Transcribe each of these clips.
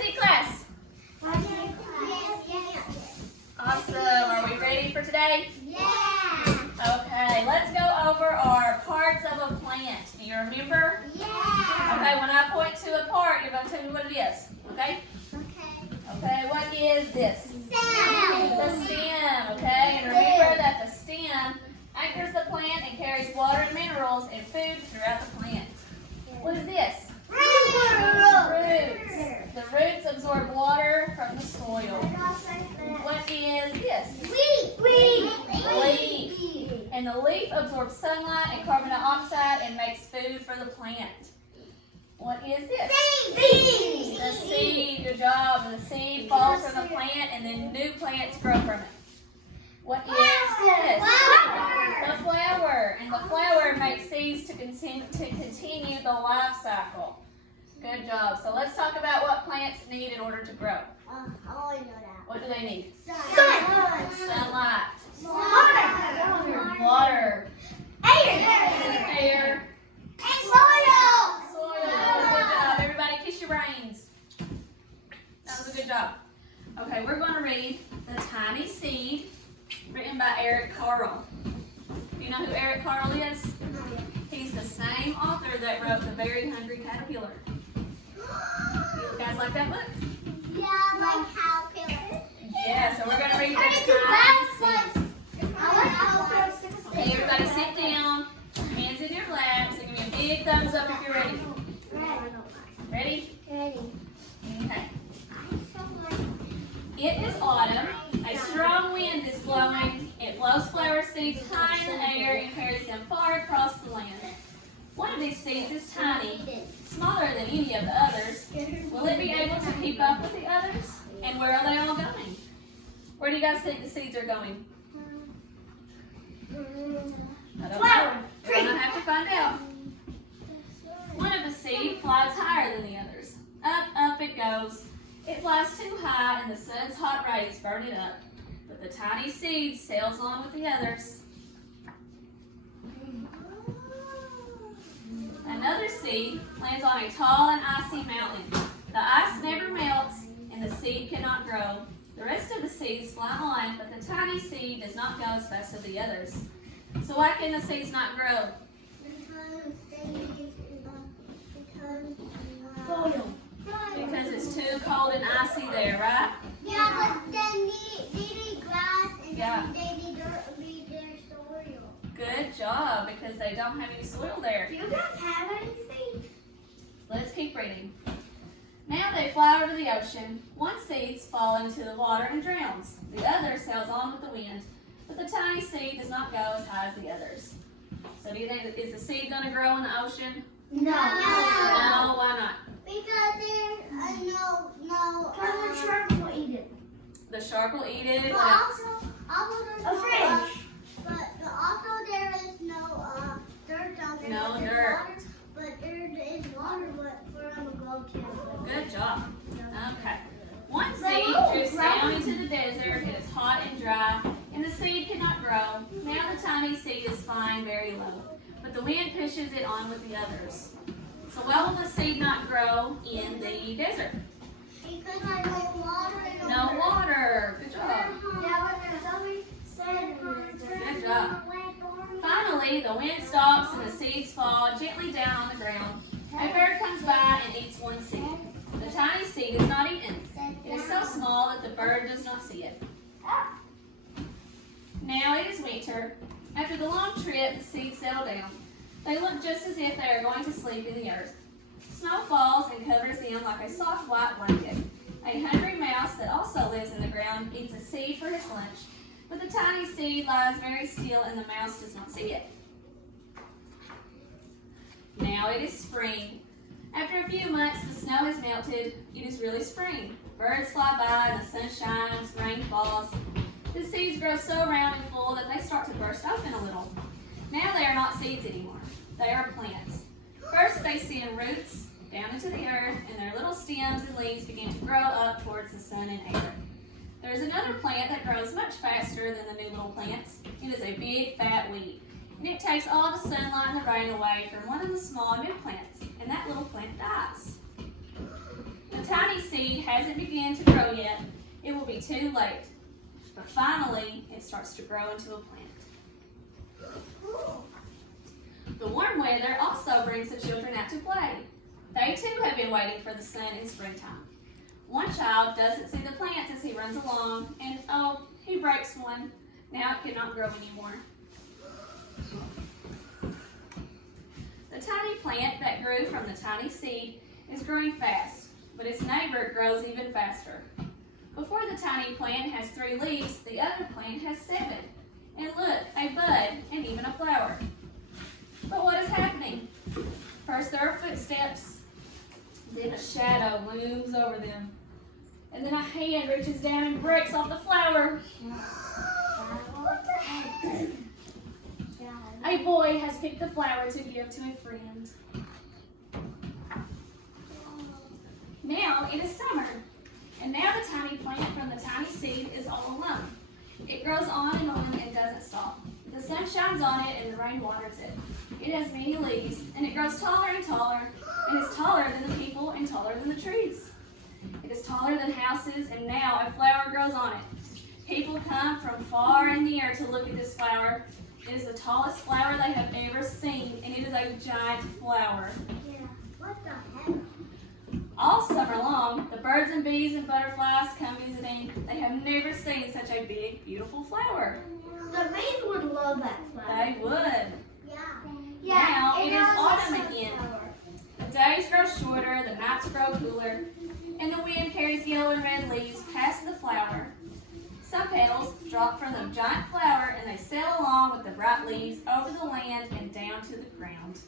Varsity class. Awesome. Are we ready for today? Yeah. Okay, let's go over our parts of a plant. Do you remember? Yeah. Okay, when I point to a part, you're going to tell me what it is. Okay? Okay, what is this? Stem. The stem, okay? And remember that the stem anchors the plant and carries water and minerals and food throughout the plant. What is this? Roots. The roots absorb water from the soil. What is this? Leaf. And the leaf absorbs sunlight and carbon dioxide and makes food for the plant. What is this? Seed. The seed. Good job. And the seed falls from the plant and then new plants grow from it. What is this? The flower. And the flower makes seeds to continue the life cycle. Good job. So let's talk about what plants need in order to grow. I already know that. What do they need? Sun. Sunlight. Water. Air. Soil. Soil. Good job. Everybody kiss your brains. That was a good job. Okay, we're going to read The Tiny Seed, written by Eric Carle. Do you know who Eric Carle is? He's the same author that wrote The Very Hungry Caterpillar. You guys like that book? Yeah, like caterpillar. Yeah, so we're going to read The Tiny Seed. Okay, everybody sit down, hands in your laps, and give me a big thumbs up if you're ready. Ready? Okay. It is autumn. A strong wind is blowing. It blows flower seeds high in the air and carries them far across the land. One of these seeds is tiny, smaller than any of the others. Will it be able to keep up with the others? And where are they all going? Where do you guys think the seeds are going? I don't know. We're going to have to find out. One of the seeds flies higher than the others. Up it goes. It flies too high and the sun's hot rays burn it up. But the tiny seed sails on with the others. Another seed lands on a tall and icy mountain. The ice never melts and the seed cannot grow. The rest of the seeds fly on, but the tiny seed does not go as fast as the others. So why can the seeds not grow? Because it's too cold and icy there, right? Yeah, but then they need grass and Yeah. then they need their soil. Good job, because they don't have any soil there. Do you guys have anything? Let's keep reading. Now they fly over the ocean. One seed falls into the water and drowns. The other sails on with the wind. But the tiny seed does not go as high as the others. So do you think, is the seed going to grow in the ocean? No. No, why not? Because there's no. Because the shark will eat it. The shark will eat it. But also there's A fish. but also there is no dirt down there. No But there's dirt. water, but there is water, but for them to go to. Good job. Okay. One seed drifts down into the desert. It is hot and dry, and the seed cannot grow. Now the tiny seed is flying very low, but the wind pushes it on with the others. So why will the seed not grow in the desert? Because I no water and No water. Good job. Yeah, but there's always sand. Good job. Finally, the wind stops and the seeds fall gently down on the ground. A bird comes by and eats one seed. The tiny seed is not eaten. It is so small that the bird does not see it. Now it is winter. After the long trip, the seeds settle down. They look just as if they are going to sleep in the earth. Snow falls and covers them like a soft white blanket. A hungry mouse that also lives in the ground eats a seed for his lunch, but the tiny seed lies very still and the mouse does not see it. Now it is spring. After a few months, the snow has melted. It is really spring. Birds fly by, the sun shines, rain falls. The seeds grow so round and full that they start to burst open a little. Now they are not seeds anymore. They are plants. First they send roots down into the earth, and their little stems and leaves begin to grow up towards the sun and air. There is another plant that grows much faster than the new little plants. It is a big, fat weed, and it takes all the sunlight and the rain away from one of the small new plants, and that little plant dies. The tiny seed seed hasn't begun to grow yet, it will be too late. But finally, it starts to grow into a plant. The warm weather also brings the children out to play. They too have been waiting for the sun in springtime. One child doesn't see the plants as he runs along, and oh, he breaks one. Now it cannot grow anymore. The tiny plant that grew from the tiny seed is growing fast, but its neighbor grows even faster. Before the tiny plant has 3 leaves, the other plant has 7. And look, a bud and even a flower. But what is happening? First there are footsteps, then a shadow looms over them. And then a hand reaches down and breaks off the flower. A boy has picked the flower to give to a friend. Now it is summer, and now the tiny plant from the tiny seed is all alone. It grows on and doesn't stop. The sun shines on it and the rain waters it. It has many leaves, and it grows taller and taller, and is taller than the people and taller than the trees. It is taller than houses, and now a flower grows on it. People come from far and near to look at this flower. It is the tallest flower they have ever seen, and it is a giant flower. Yeah. What the heck? All summer long, the birds and bees and butterflies come visiting. They have never seen such a big, beautiful flower. The bees would love that flower. They would. Yeah. Now it is was a autumn again. sunflower. The days grow shorter, the nights grow cooler, and the wind carries yellow and red leaves past the flower. Some petals drop from the giant flower and they sail along with the bright leaves over the land and down to the ground.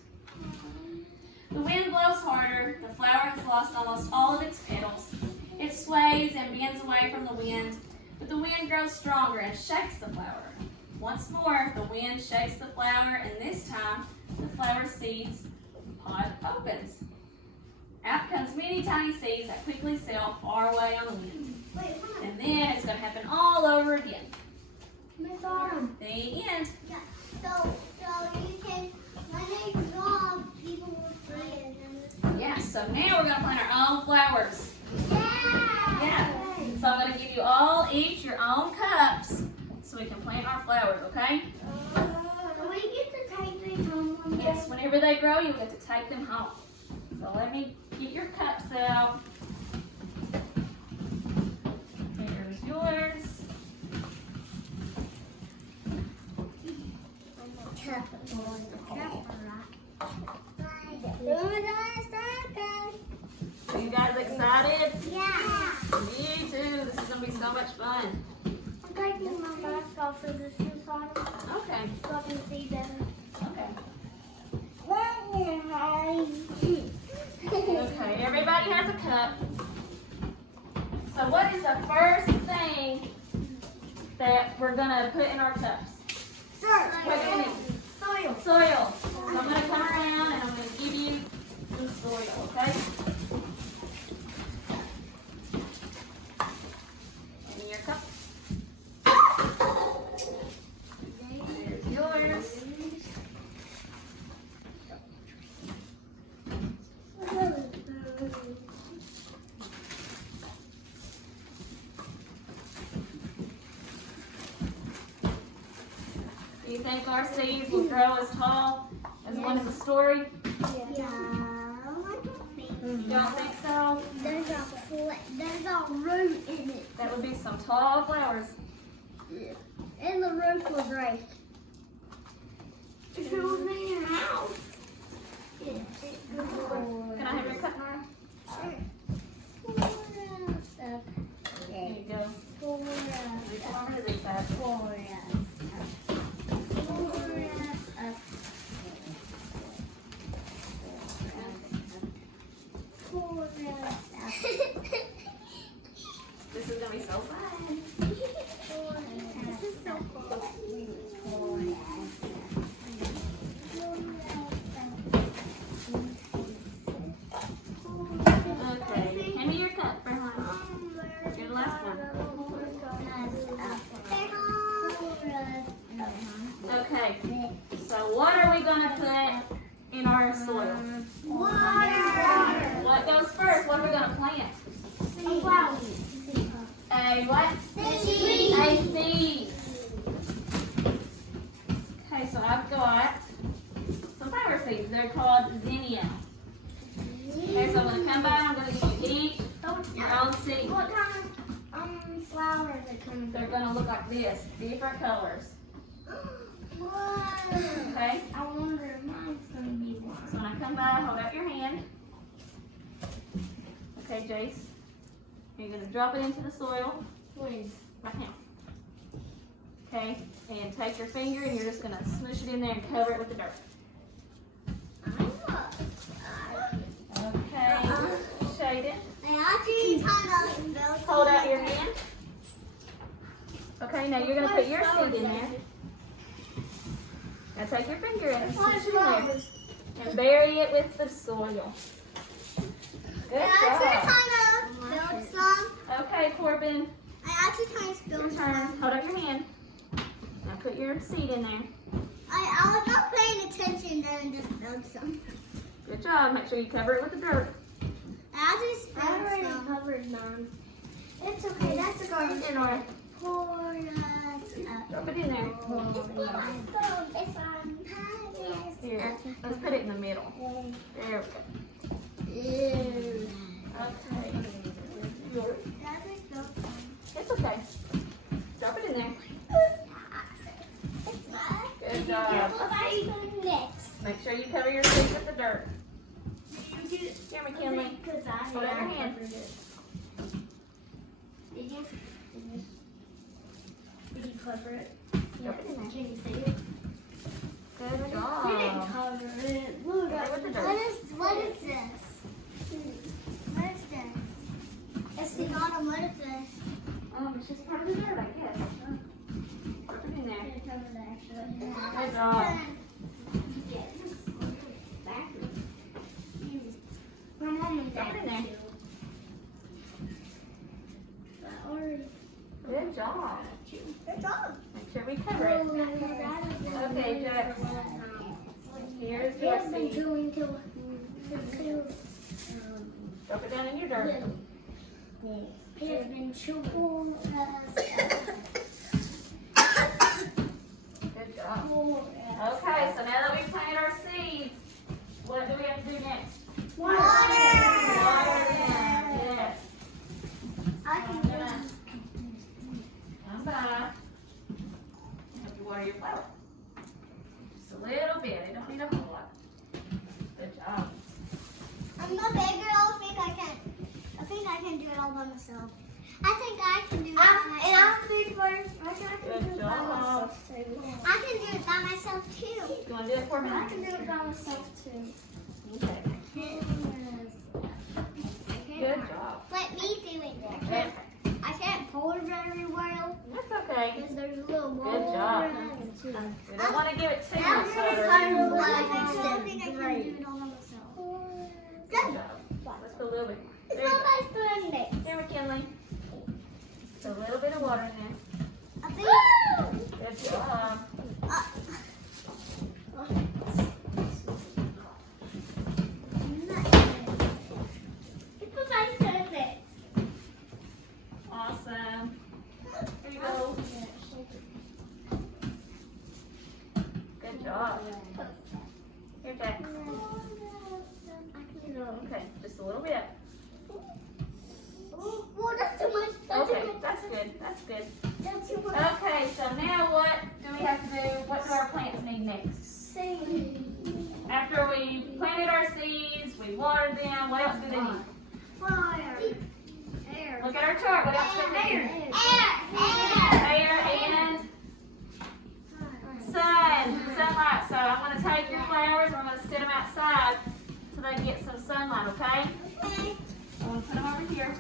The wind blows harder, the flower has lost almost all of its petals. It sways and bends away from the wind, but the wind grows stronger and shakes the flower. Once more, the wind shakes the flower, and this time, the flower seeds pod opens. Out comes many tiny seeds that quickly sail far away on the wind. And then it's going to happen all over again. Miss Autumn. The end. Yeah. So you can, when they draw, people will see it. Yeah, so now we're going to plant our own flowers. Yeah. Yeah. So I'm going to give you all each your own cups so we can plant our flowers, okay? Do we get to take these home one day? Yes, whenever they grow, you'll get to take them home. So let me get your cups out. Here's yours. Are you guys excited? Yeah. Me too. This is going to be so much fun. I'm taking my mask off for this Miss Autumn Okay. so I can see better. Okay. Okay, everybody has a cup. So what is the first thing that we're going to put in our cups? What do you need? Soil. Soil. So I'm going to come around and I'm going to give you some soil, okay? In your cup. Here's yours. Do you think our seeds will grow as tall as one in the story? Yeah. You don't think so? There's a root in it. That would be some tall flowers. And the roof will break. If it was in your house. Can I have your cup, Nora? There you go. Come over to this side. This is gonna be so fun. This is so cool. Okay, hand me your cup, Berhan. You're the last one. Okay, so what are we gonna put in our soil? Water. What goes first? What are we gonna plant? Seeds. A what? Seed. A seed. Okay, so I've got some flower seeds. They're called zinnia. Okay, so I'm going to come by. I'm going to give you each your own seed. What kind of flowers are coming? They're going to look like this, different colors. Whoa. Okay? I wonder if mine's gonna be one. So when I come by, hold out your hand. Okay, Jace. You're going to drop it into the soil. Please. Right now. Okay, and take your finger and you're just going to smoosh it in there and cover it with the dirt. Okay, shade it. Hold out your hand. Okay, now you're going to put your seed in there. Now take your finger and smoosh it in there. And bury it with the soil. Good job. Okay, Corbin, your turn. Hold up your hand. Now put your seed in there. I was not paying attention then and just spilled some. Good job. Make sure you cover it with the dirt. I just I already spilled some. covered mine. It's okay, that's a garden. In order. Pour it up. Drop it in there. It's on Here, let's put it in the middle. There we go. Okay. It's okay. Drop it in there. Good job. Make sure you cover your seed with the dirt. Here, McKinley. Hold out your hand. Did you cover it? Drop it in there. Can you see it? Good You didn't job. cover it. Look Cover it with the dirt. What is this? What is this? It's the bottom. What is this? It's just part of the dirt, I guess. Drop it in there. Good Good job. My mom and Drop dad it in there. Good job. Good job. Make sure we cover it. Okay, Jack. Here's He your has been seed. chewing till Drop it down in your dirt. he has been chewing. Good job. Okay, so now that we've planted our seeds, what do we have to do next? Water them. Yes. I can do it. Come by. Help you water your flower. Just a little bit. They don't need a whole lot. Good job. I'm not big girl. I think I can do it all by myself. I think I can do it by And myself. I'm big first. I can do it by myself too. I can do it by myself too. You want to do it for me? I can do it by myself too. Okay. Good job. Let me do it. Okay. I can't pour it very well That's okay. because there's a little Good bowl job. around it too. We don't want to give it too much I water. think I can do it all by myself. Good job. Let's put a little bit. It's There you not go. my Sunday. Here, McKinley. Just a little bit of water in I think. there. Good job. It's my Sunday. Awesome. Here you go. Good job. Here, Jack. Okay, just a little bit. Well, that's too much. That's Okay, too much. that's good. That's good. That's too much. Okay, so now what do we have to do? What do our plants need next? After we planted our seeds, we watered them, what else do they need? Fire. Air. Look at our chart. What else do they need? Air and sunlight. So I'm going to take your flowers and I'm going to sit them outside so they get some sunlight, okay? Okay. I'm going to put them over here.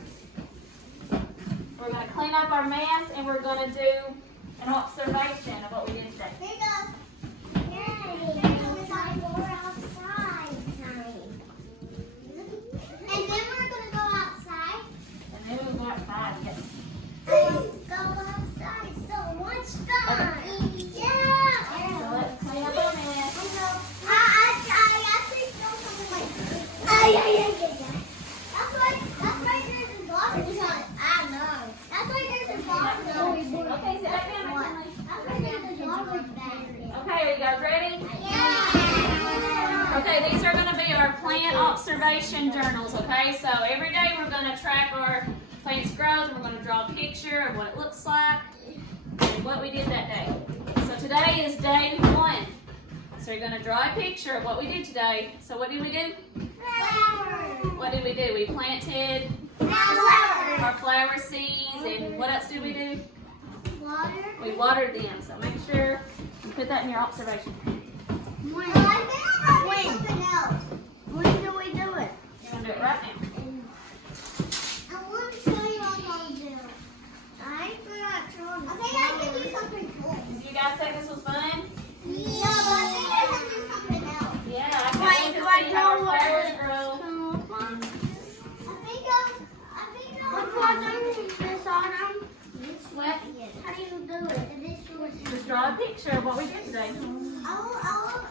We're going to clean up our mess and we're going to do an observation of what we did today. Here you go. And then we're gonna go outside. And then we'll go outside. Yes. Go outside. So much fun. Yeah. So let's clean up our mess. I actually feel something like. That's why there's a garbage on it. I know. That's why there's a plant observation journals, okay? So every day we're going to track our plant's growth and we're going to draw a picture of what it looks like and what we did that day. So today is day 1. So you're going to draw a picture of what we did today. So what did we do? Flowers. What did we do? We planted Flowers. our flower seeds, and what else did we do? Water. We watered them. So make sure you put that in your observation. When? I think I'm going to do something else. When do we do it? You're going to do it right now. I want to show you what I'm going to do. I forgot to. I think I can do something cool. Do you guys think this was fun? Yeah, but I think I can do something else. Yeah, I can't Wait, wait do to I see draw how our what? flowers grow. What's one this autumn? What? How do you do it? Just draw a picture of what we did today. I will